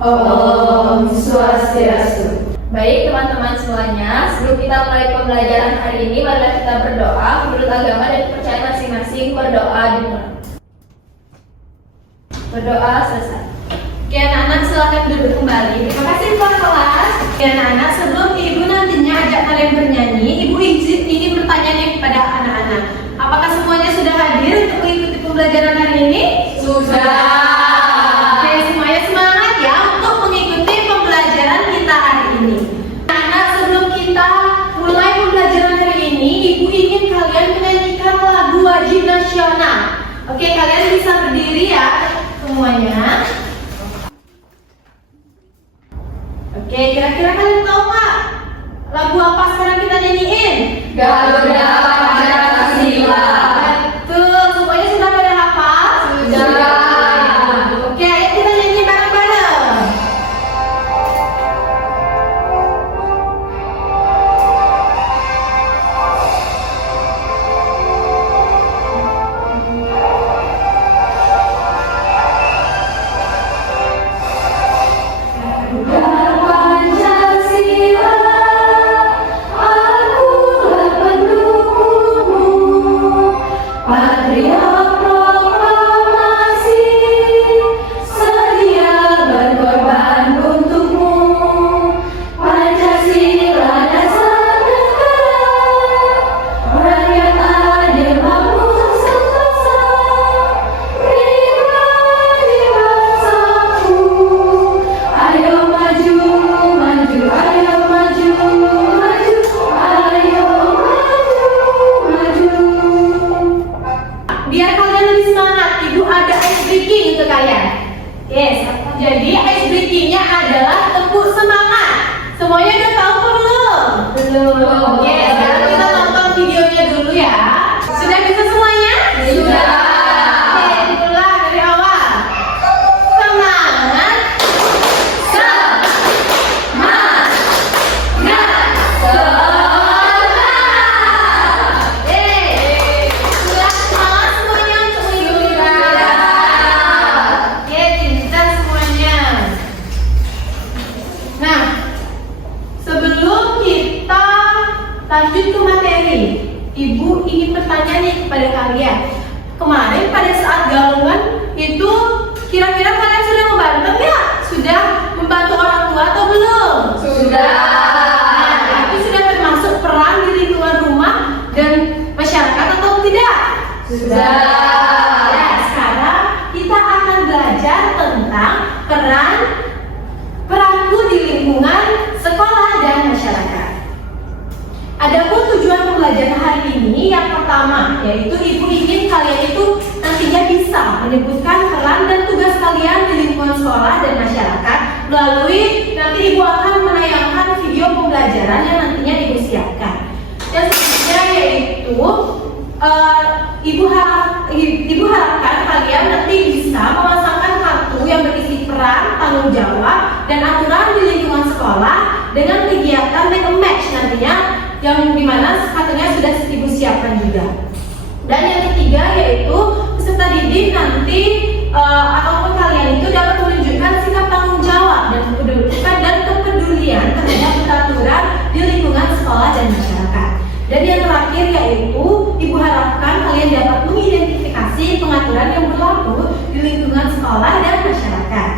Om Swastiastu. Baik teman-teman semuanya, sebelum kita mulai pembelajaran hari ini, marilah kita berdoa menurut agama dan kepercayaan masing-masing. Berdoa dimulai. Berdoa selesai. Oke anak-anak, silakan duduk kembali. Terima kasih tuan kelas. Oke anak-anak, sebelum ibu nantinya ajak kalian bernyanyi, ibu ingin bertanya nih kepada anak-anak. Apakah semuanya sudah hadir untuk mengikuti pembelajaran hari ini? Sudah. Oke, semuanya semangat ya untuk mengikuti pembelajaran kita hari ini. Anak-anak, sebelum kita mulai pembelajaran hari ini, ibu ingin kalian menyanyikan lagu wajib nasional. Oke, kalian bisa berdiri ya semuanya. Oke, kira-kira kalian tahu nggak lagu apa sekarang kita nyanyiin? Garuda Pancasila. Betul, semuanya sudah pada hafal? Sudah. Oke, ayo kita nyanyi bareng-bareng. Pancasila, akulah pendukungmu, patria proklamasi, sedia berkorban untukmu. Pancasila dasar negara, rakyat adil makmur sentosa, pribadi bersatu. Ayo maju, maju, ayo maju, maju, ayo maju, maju. Biar kalian lebih semangat, ibu ada ice breaking untuk kalian. Yes, jadi ice breakingnya adalah tepuk semangat. Semuanya udah tahu atau belum? Belum. Yes, sekarang kita nonton videonya dulu ya. Sudah bisa semuanya? Sudah. Oke, diulang dari awal. Semangat. Sudah semangat semuanya untuk mengikuti pembelajaran. Oke, pintar semuanya. Nah, sebelum kita lanjut ke materi, ibu ingin bertanya nih kepada kalian. Kemarin pada saat galungan itu, kira-kira kalian sudah membantu nggak? Sudah membantu orang tua atau belum? Sudah. Nah, itu sudah termasuk peran di lingkungan rumah dan masyarakat atau tidak? Sudah. Ya, sekarang kita akan belajar tentang peranku di lingkungan sekolah dan masyarakat. Adapun tujuan pembelajaran hari ini yang pertama, yaitu ibu ingin kalian itu nantinya bisa menyebutkan peran dan tugas kalian di lingkungan sekolah dan masyarakat melalui nanti ibu akan menayangkan video pembelajaran yang nantinya ibu siapkan. Dan selanjutnya yaitu ibu harapkan kalian nanti bisa memasangkan kartu yang berisi peran, tanggung jawab, dan aturan di lingkungan sekolah dengan kegiatan make a match nantinya yang dimana kartunya sudah ibu siapkan juga. Dan yang ketiga yaitu peserta didik nanti ataupun kalian itu dapat menunjukkan sikap tanggung jawab dan kepedulian terhadap peraturan di lingkungan sekolah dan masyarakat. Dan yang terakhir yaitu ibu harapkan kalian dapat mengidentifikasi pengaturan yang berlaku di lingkungan sekolah dan masyarakat.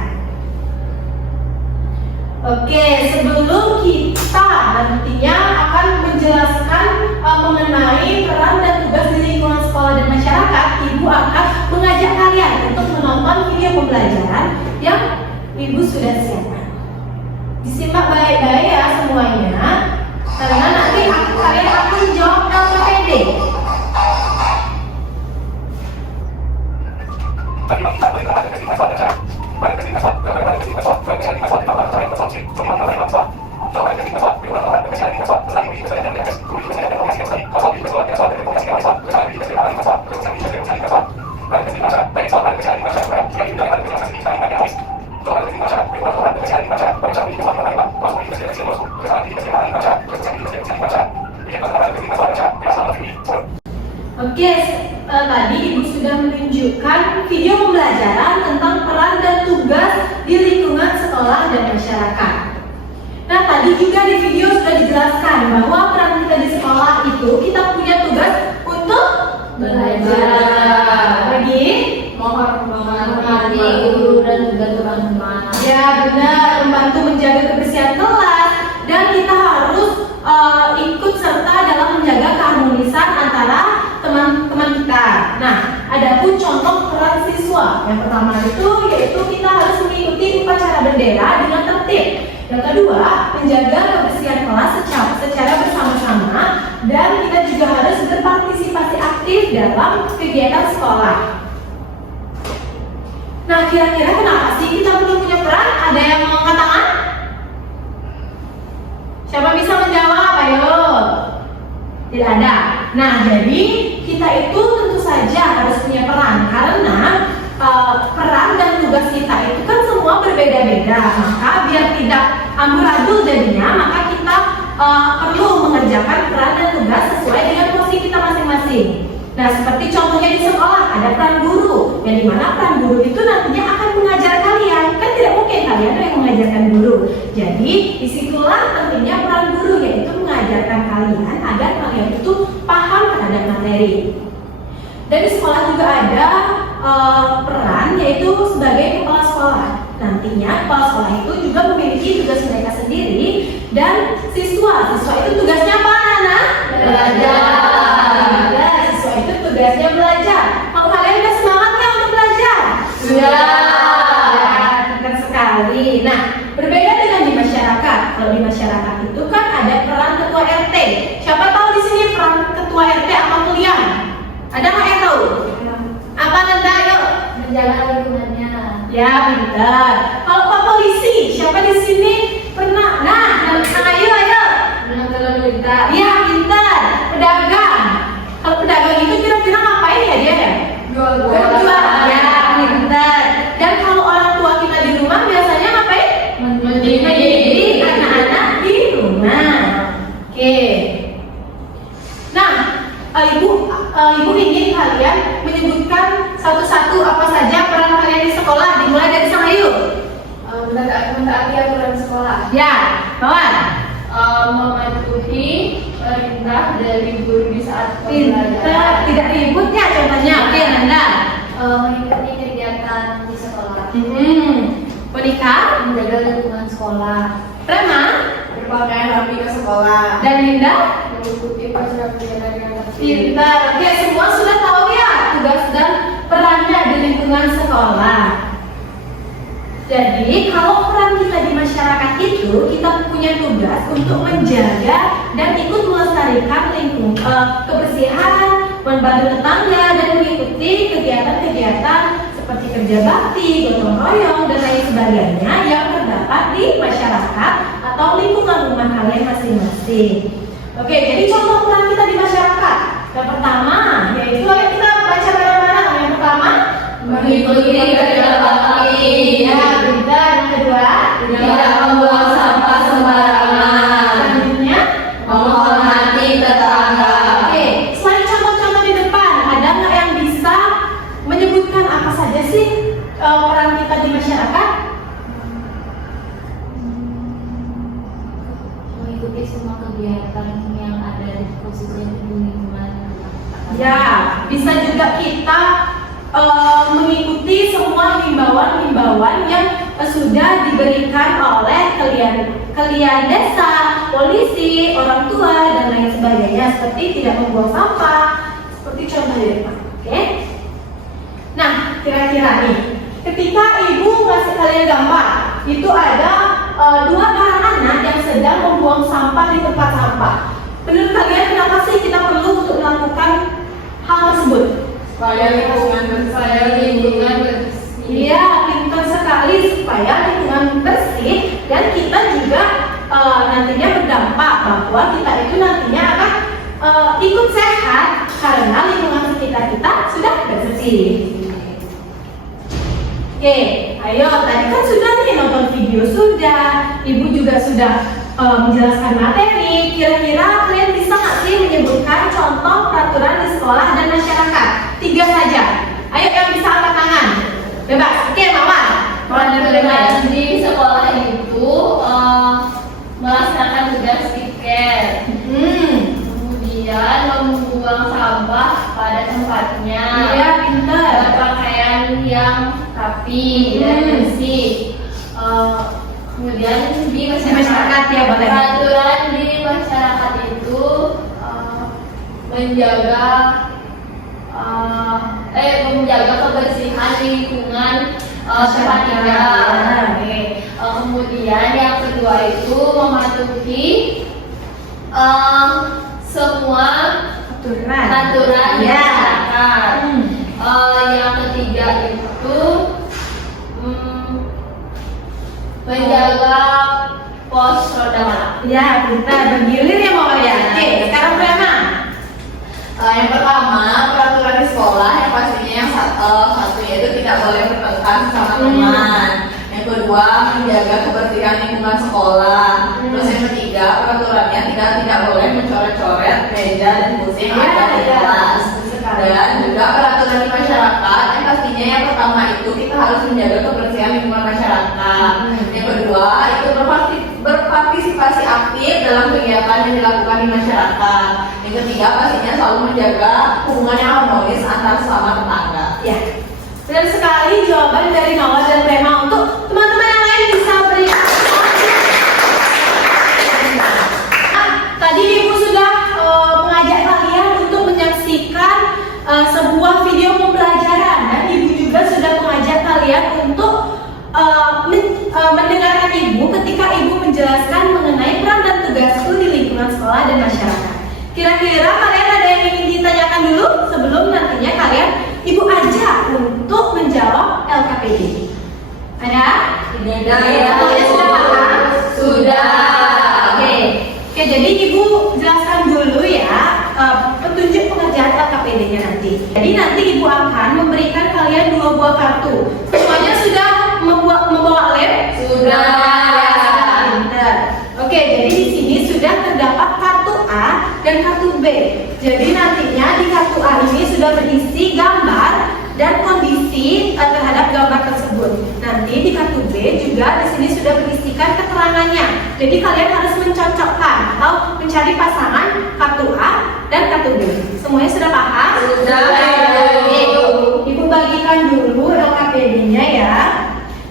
Oke, sebelum kita nantinya akan menjelaskan mengenai peran dan tugas di lingkungan sekolah dan masyarakat, ibu akan mengajak kalian untuk menonton video pembelajaran yang ibu sudah siapkan. Disimak baik-baik ya semuanya, karena nanti kalian akan jawab LPPD. Oke, tadi ibu sudah menunjukkan video pembelajaran tentang peran dan tugas di lingkungan sekolah tadi juga di video sudah dijelaskan bahwa peran kita di sekolah itu kita punya tugas untuk belajar. Lagi? Menghormati guru dan juga teman-teman. Ya benar, membantu menjaga kebersihan kelas dan kita harus ikut serta dalam menjaga keharmonisan antara teman-teman kita. Nah, adapun contoh peran siswa yang pertama itu yaitu kita harus mengikuti upacara bendera dengan tertib. Yang kedua, menjaga kebersihan kelas secara bersama-sama dan kita juga harus berpartisipasi aktif dalam kegiatan sekolah. Nah, kira-kira kenapa sih kita perlu punya peran? Ada yang mau angkat tangan? Siapa bisa menjawab? Ayo. Tidak ada. Nah, jadi kita itu tentu saja harus punya peran karena peran dan tugas kita itu kan semua berbeda-beda. Maka biar tidak amburadul jadinya, maka kita perlu mengerjakan peran dan tugas sesuai dengan porsi kita masing-masing. Nah, seperti contohnya di sekolah ada peran guru, yang dimana peran guru itu nantinya akan mengajar kalian. Kan tidak mungkin kalian yang mengajarkan guru. Jadi disitulah pentingnya peran guru, yaitu mengajarkan kalian agar kalian itu paham terhadap materi. Dan di sekolah juga ada peran yaitu sebagai kepala sekolah. Nantinya kepala sekolah itu juga memiliki tugas mereka sendiri dan siswa itu tugasnya apa, Nana? Belajar. Siswa itu tugasnya belajar. Kalau kalian udah semangat nggak untuk belajar? Sudah. Keren sekali. Nah, berbeda dengan di masyarakat. Kalau di masyarakat itu kan ada peran ketua RT. Siapa tahu di sini peran ketua RT apa kalian? Ada nggak yang tahu? Apa Nanda? Ayo. Menjaga lingkungannya. Ya, pintar. Kalau Pak Polisi, siapa di sini pernah? Nah, ayo. Menjaga lalu lintas. Ya, pintar. Pedagang. Kalau pedagang itu kira-kira ngapain ya dia? Berjual. Ya, pintar. Dan kalau orang tua kita di rumah biasanya ngapain? Mendidik anak-anak di rumah. Oke. Nah, ibu ingin kalian menyebutkan satu-satu apa saja peran kalian di sekolah. Dimulai dari sana yuk. Mentaati aturan sekolah. Ya, kawan. Mematuhi perintah dari guru di saat Pintar, pembelajaran. tidak ribut ya contohnya. Oke, Nanda. Mengikuti kegiatan di sekolah. Monika, Menjaga lingkungan sekolah. Rema, Berpakaian rapi ke sekolah. dan Linda. Mengikuti upacara bendera yang tertib. Pintar. Oke, semua sudah tahu ya tugas dan perannya di lingkungan sekolah. Jadi, kalau peran kita di masyarakat itu, kita punya tugas untuk menjaga dan ikut melestarikan kebersihan, membantu tetangga, dan mengikuti kegiatan-kegiatan seperti kerja bakti, gotong royong, dan lain sebagainya yang terdapat di masyarakat atau lingkungan rumah kalian masing-masing. Oke, jadi contoh peran kita di masyarakat. Yang pertama, yaitu ayo kita baca bareng-bareng. Yang pertama, Mengikuti kegiatan bakti. Ya, pintar. Yang kedua, Tidak membuang sampah sembarangan. selanjutnya, Menghormati tetangga. oke, selain contoh-contoh di depan, ada nggak yang bisa menyebutkan apa saja sih peran kita di masyarakat? Mengikuti semua kegiatan yang ada di khususnya di lingkungan. Ya, bisa juga kita mengikuti semua himbauan-himbauan yang sudah diberikan oleh kalian desa, polisi, orang tua, dan lain sebagainya, seperti tidak membuang sampah, seperti contoh di depan. Oke? Nah, kira-kira nih, ketika ibu ngasih kalian gambar, itu ada dua anak yang sedang membuang sampah di tempat sampah. Menurut kalian kenapa sih kita perlu untuk melakukan hal tersebut? Supaya lingkungan bersih. Iya, pintar sekali supaya lingkungan bersih dan kita juga nantinya berdampak bahwa kita itu nantinya akan ikut sehat karena lingkungan sekitar kita sudah bersih. Oke, ayo tadi kan sudah nih nonton video sudah, ibu juga sudah menjelaskan materi. Kira-kira kalian bisa nggak sih menyebutkan contoh peraturan di sekolah dan masyarakat? 3 saja. Ayo yang bisa angkat tangan. Bebas. Oke, Mama. Peraturan di sekolah itu melaksanakan rapi dan bersih. Kemudian di Masyarakat ya, boleh. peraturan di masyarakat itu menjaga kebersihan lingkungan tempat tinggal. Kemudian yang kedua itu mematuhi semua aturan ya. masyarakat. Yang ketiga itu menjaga pos roda malak. Ya, kita bergilir ya mau ya. Oke, sekarang Prema. Yang pertama, peraturan di sekolah yang pastinya yang satu yaitu tidak boleh bertengkar sama teman. Yang kedua, menjaga kebersihan lingkungan sekolah. Terus yang ketiga, peraturannya tidak boleh mencoret-coret meja dan kursi yang ada di kelas. Dan juga peraturan di masyarakat yang pastinya yang pertama itu kita harus menjaga kebersihan lingkungan masyarakat. Yang kedua, itu berpartisipasi aktif dalam kegiatan yang dilakukan di masyarakat. Yang ketiga, pastinya selalu menjaga hubungan yang harmonis antar sesama tetangga. Ya. Dan sekali jawaban dari Mawar dan Prema. Untuk teman-teman yang lain bisa beri. Tadi Ibu sudah mengajak kalian untuk menyaksikan sebuah video pembelajaran, dan Ibu juga sudah mengajak kalian untuk mendengarkan Ibu ketika Ibu menjelaskan mengenai peran dan tugasku di lingkungan sekolah dan masyarakat. Kira-kira kalian ada yang ingin ditanyakan dulu sebelum nantinya kalian Ibu ajak untuk menjawab LKPD? Ada? Tidak. Semuanya sudah paham? Sudah. Oke, jadi Ibu jelaskan dulu ya petunjuk pengerjaan LKPD-nya nanti. Jadi nanti Ibu akan memberikan kalian 2 buah kartu. Semuanya sudah membawa lem? Sudah. Pintar. Oke, jadi di sini sudah terdapat kartu A dan kartu B. Jadi nantinya di kartu A ini sudah berisi gambar dan kondisi terhadap gambar tersebut. Nanti di kartu B juga di sini sudah berisikan keterangannya. Jadi kalian harus mencocokkan atau mencari pasangan kartu A dan kartu B. Semuanya sudah paham? Sudah. Oke, Ibu bagikan dulu LKPD-nya ya.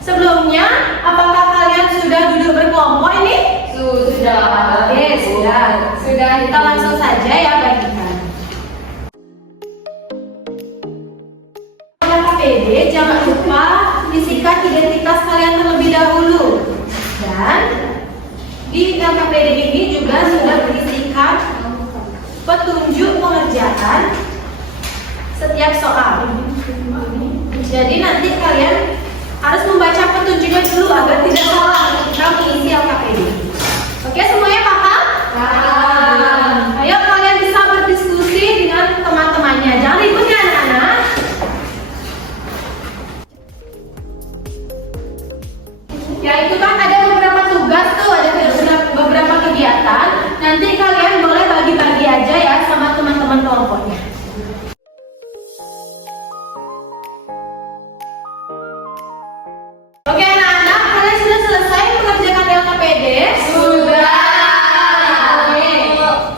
Sebelumnya, apakah kalian sudah duduk berkelompok ini? Sudah. Oke, sudah. Kita langsung saja ya bagikan. LKPD, jangan lupa isikan identitas kalian terlebih dahulu. Dan di LKPD ini juga sudah berisikan petunjuk pengerjaan setiap soal. Jadi nanti kalian harus membaca petunjuknya dulu agar tidak salah ketika mengisi LKPD. Oke, semuanya paham? Paham. Ayo kalian bisa berdiskusi dengan teman-temannya. Jangan ribut ya anak-anak. Ya itu kan ada beberapa tugas tuh, ada beberapa kegiatan. Nanti kalian boleh bagi-bagi aja ya sama teman-teman kelompoknya. Oke anak-anak, kalian sudah selesai mengerjakan LKPD? Sudah. Oke,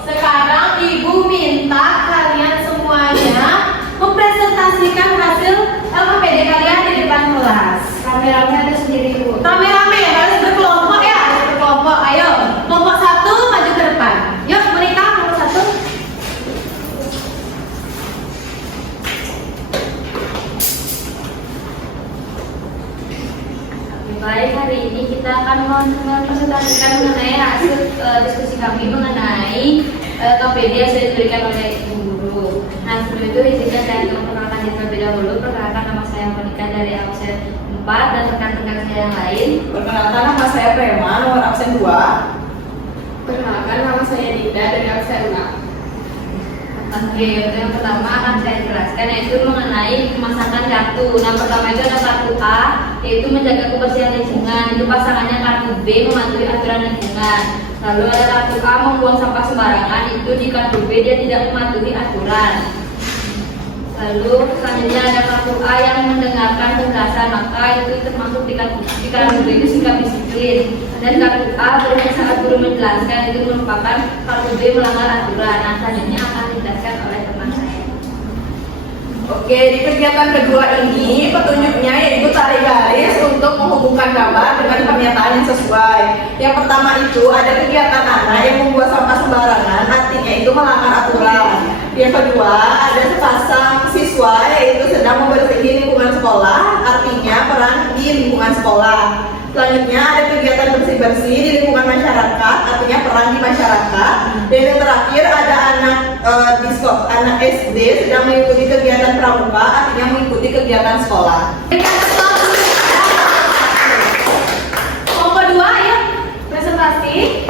sekarang Ibu minta kalian semuanya mempresentasikan hasil LKPD kalian di depan kelas. Rame-rame ada sendiri, Bu. Rame-rame, harus berkelompok ya, harus berkelompok. Ayo, kelompok 1 maju ke depan. Yuk, menikah kelompok 1. Baik, hari ini kita akan mempresentasikan mengenai hasil diskusi kami mengenai KPD yang sudah diberikan oleh Ibu Guru. Nah, sebelum itu izinkan saya untuk memperkenalkan diri terlebih dahulu. Perkenalkan, nama saya Monika dari absen 4 dan rekan-rekan saya yang lain. Perkenalkan, nama saya Prema, nomor absen 2. Perkenalkan, nama saya Dinda dari absen 6. Oke, yang pertama akan saya jelaskan yaitu mengenai pemasangan kartu. Nah, pertama itu ada kartu A, yaitu menjaga kebersihan lingkungan. Itu pasangannya kartu B, mematuhi aturan lingkungan. Lalu ada kartu A, membuang sampah sembarangan. Itu di kartu B dia tidak mematuhi aturan. Lalu selanjutnya ada kartu A yang mendengarkan penjelasan, maka itu termasuk di kartu B itu sikap disiplin. Dan kartu A berarti saat guru menjelaskan itu merupakan kartu B melanggar aturan. Nah, selanjutnya akan dijelaskan oleh teman saya. Oke, di kegiatan kedua ini petunjuknya yaitu tarik garis untuk menghubungkan gambar dengan pernyataan yang sesuai. Yang pertama itu ada kegiatan anak yang membuat sampah sembarangan, artinya itu melanggar aturan. Yang kedua ada sepasang siswa yaitu sedang membersihkan lingkungan sekolah, artinya peran di lingkungan sekolah. Selanjutnya ada kegiatan bersih-bersih di lingkungan masyarakat, artinya peran di masyarakat. Dan yang terakhir ada anak SD sedang mengikuti kegiatan pramuka, artinya mengikuti kegiatan sekolah. Kelompok 2 ya, presentasi.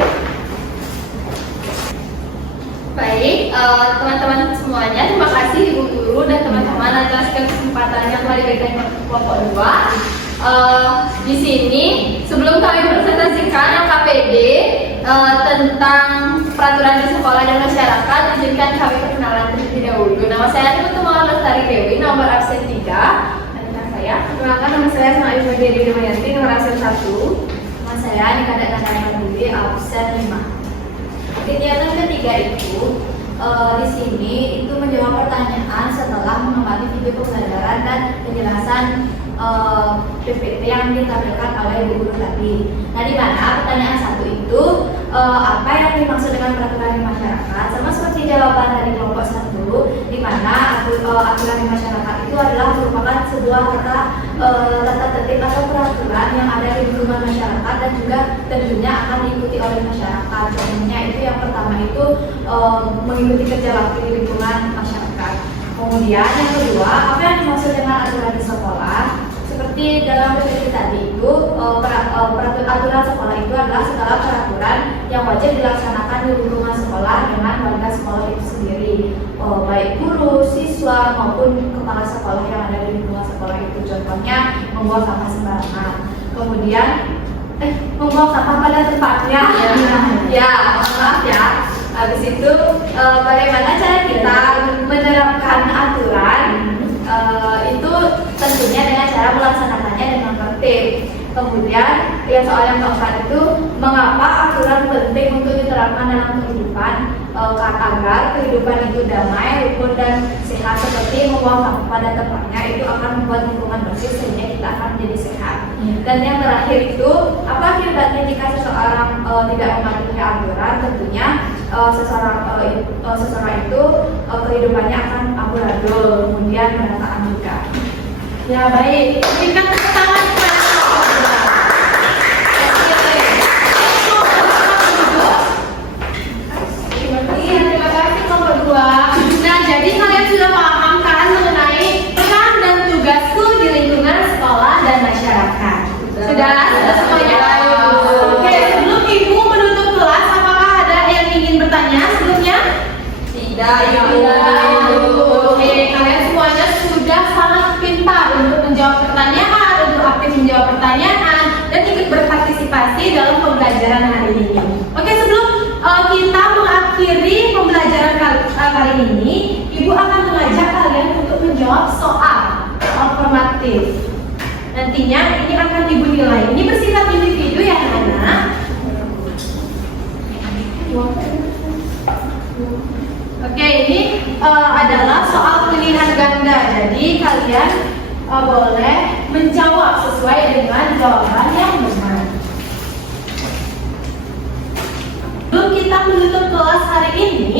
Baik, teman-teman semuanya, terima kasih ibu guru dan teman-teman atas kesempatan yang telah diberikan kelompok 2. Di sini sebelum kami presentasikan KPD tentang peraturan di sekolah dan masyarakat, izinkan kami perkenalan terlebih dahulu. Nama saya Tutumawar Lestari Dewi, nomor absen 3. Dan saya, Perkenalkan, nama saya Semaif Dewi Damayanti, nomor absen 1. nama saya Nikada Kanaya Budi, absen 5. Kegiatan ketiga itu di sini itu menjawab pertanyaan setelah mengamati video pembelajaran dan penjelasan PPT yang ditampilkan oleh ibu guru tadi. Nah, di mana pertanyaan 1 itu apa yang dimaksud dengan peraturan di masyarakat, sama seperti jawaban dari kelompok 1, di mana aturan di masyarakat itu adalah merupakan sebuah tata tertib atau peraturan yang ada di lingkungan masyarakat dan juga tentunya akan diikuti oleh masyarakat. Contohnya itu yang pertama itu mengikuti kerja bakti di lingkungan masyarakat. Kemudian yang kedua, apa yang dimaksud dengan aturan di sekolah? Seperti dalam PPT tadi itu, aturan sekolah itu adalah segala peraturan yang wajib dilaksanakan di lingkungan sekolah dengan warga sekolah itu sendiri, baik guru, siswa maupun kepala sekolah yang ada di lingkungan sekolah itu. Contohnya membuang sampah sembarangan. Kemudian membuang sampah pada tempatnya. Ya, maaf ya. Habis itu bagaimana cara kita menerapkan aturan itu tentunya dengan cara melaksanakannya dengan tertib. Kemudian yang soal yang keempat itu mengapa aturan penting untuk diterapkan dalam kehidupan agar kehidupan itu damai, rukun dan sehat, seperti membuang sampah pada tempatnya itu akan membuat lingkungan bersih sehingga kita akan menjadi sehat. Dan yang terakhir itu apa akibatnya jika seseorang tidak mematuhi aturan? Tentunya seseorang itu kehidupannya akan amburadul, kemudian berantakan juga. Ya baik, berikan tepuk tangan kepada terima kasih kelompok 2. Nah, jadi kalian sudah paham kan mengenai peran dan tugasku di lingkungan sekolah dan masyarakat? Sudah semuanya? Oke, sebelum ibu menutup kelas, apakah ada yang ingin bertanya sebelumnya? Tidak, Ibu. Oke, kalian semuanya sudah sangat pintar untuk menjawab pertanyaan, untuk aktif menjawab pertanyaan, dan ikut berpartisipasi dalam pembelajaran hari ini. Oke, sebelum kita mengakhiri pembelajaran kali ini, Ibu akan mengajak kalian untuk menjawab soal formatif. Nantinya ini akan Ibu nilai. Ini bersifat individu ya, anak-anak. Oke, ini adalah soal pilihan ganda. Jadi kalian boleh menjawab sesuai dengan jawaban yang benar. Sebelum kita menutup kelas hari ini,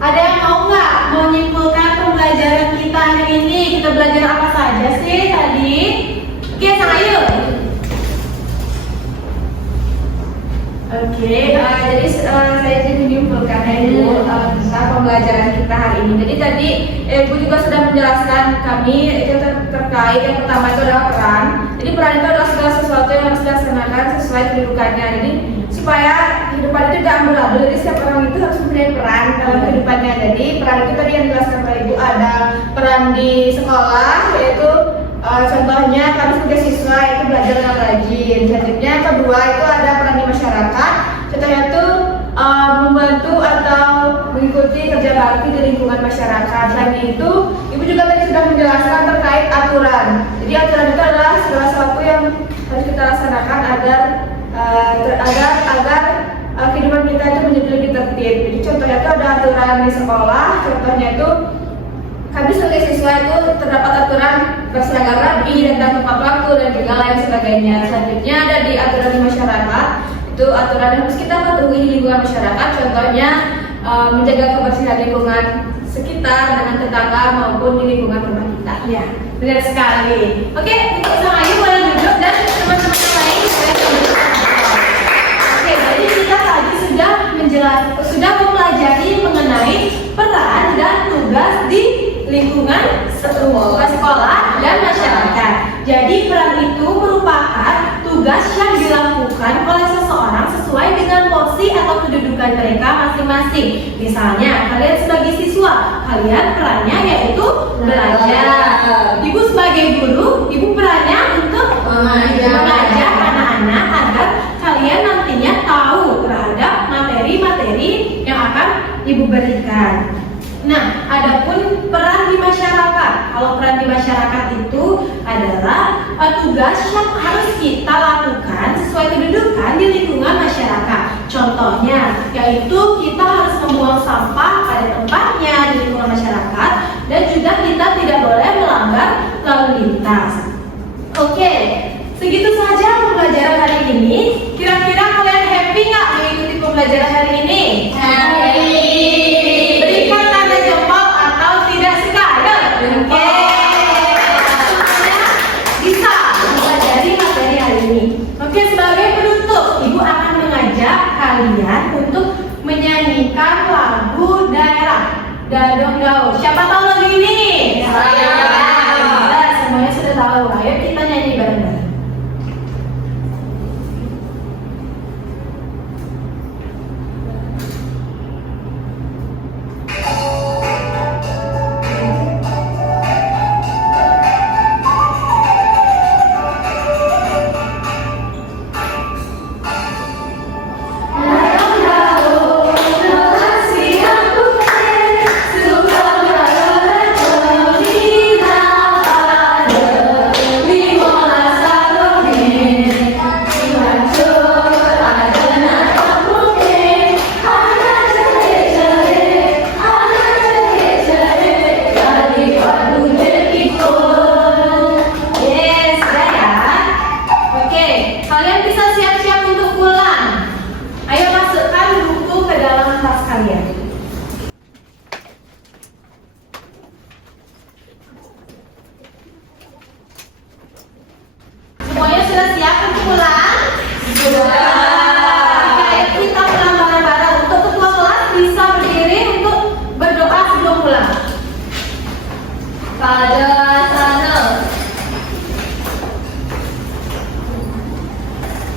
ada yang mau nggak menyimpulkan pembelajaran kita hari ini? Kita belajar apa saja sih tadi? Oke, ayo. Oke, jadi saya jadi menyimpulkan Ibu tentang pembelajaran kita hari ini. Jadi tadi Ibu juga sudah menjelaskan kami itu terkait yang pertama itu adalah peran. Jadi peran itu adalah segala sesuatu yang harus dilaksanakan sesuai kedudukannya. Ini supaya kehidupan itu tidak amburadul. Jadi setiap orang itu harus mempunyai peran dalam kehidupannya. Jadi peran itu tadi yang dijelaskan oleh Ibu, ada peran di sekolah, yaitu contohnya kami sebagai siswa itu belajar dengan rajin. Selanjutnya kedua itu ada peran di masyarakat, contohnya itu membantu atau mengikuti kerja bakti di lingkungan masyarakat. Selain itu, Ibu juga tadi sudah menjelaskan terkait aturan. Jadi aturan itu adalah segala sesuatu yang harus kita laksanakan agar kehidupan kita itu menjadi lebih tertib. Jadi contohnya itu ada aturan di sekolah, contohnya itu kami sebagai siswa itu terdapat aturan berseragam rapi dan tepat waktu dan juga lain sebagainya. Selanjutnya ada di aturan di masyarakat, itu aturan yang harus kita patuhi di lingkungan masyarakat, contohnya menjaga kebersihan lingkungan sekitar dengan tetangga maupun di lingkungan rumah kita. Ya, benar sekali. Oke, untuk Sang Ayu boleh duduk dan teman-teman yang lain boleh duduk. Oke, jadi kita tadi sudah mempelajari mengenai peran dan tugas di lingkungan sekolah dan masyarakat. Jadi peran itu merupakan tugas yang dilakukan oleh seseorang sesuai dengan porsi atau kedudukan mereka masing-masing. Misalnya, kalian sebagai siswa, kalian perannya yaitu belajar. Ibu sebagai guru, ibu perannya untuk mengajar anak-anak agar kalian nantinya tahu terhadap materi-materi yang akan ibu berikan. Nah, adapun peran di masyarakat. Kalau peran di masyarakat itu adalah tugas yang harus kita lakukan sesuai kedudukan di lingkungan masyarakat. Contohnya, yaitu kita harus membuang sampah pada tempatnya di lingkungan masyarakat dan juga kita tidak boleh melanggar lalu lintas. Oke, segitu saja pembelajaran hari ini. Kira-kira kalian happy nggak mengikuti pembelajaran hari ini? Happy. Berikan tanda jempol atau tidak sekali. Oke. Semuanya bisa mempelajari materi hari ini. Oke, sebagai penutup, Ibu akan mengajak kalian untuk menyanyikan lagu daerah Dadong Daud. Siapa tahu lagu ini? Saya. Semuanya sudah tahu. Ayo kita nyanyi bareng-bareng. Yes, sudah ya. Oke, kalian bisa siap-siap untuk pulang. Ayo masukkan buku ke dalam tas kalian. Semuanya sudah siap untuk pulang? Sudah. Oke, kita pulang bareng-bareng. Untuk ketua kelas bisa berdiri untuk berdoa sebelum pulang. Pada sana.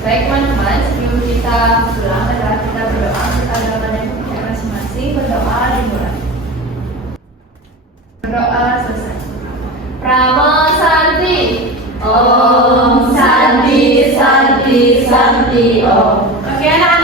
Baik teman-teman, sebelum kita pulang adalah kita berdoa kita dalam masing-masing berdoa dimulai. Berdoa selesai. Pramo Santi. Om Santi Santi Santi Om. Oke, anak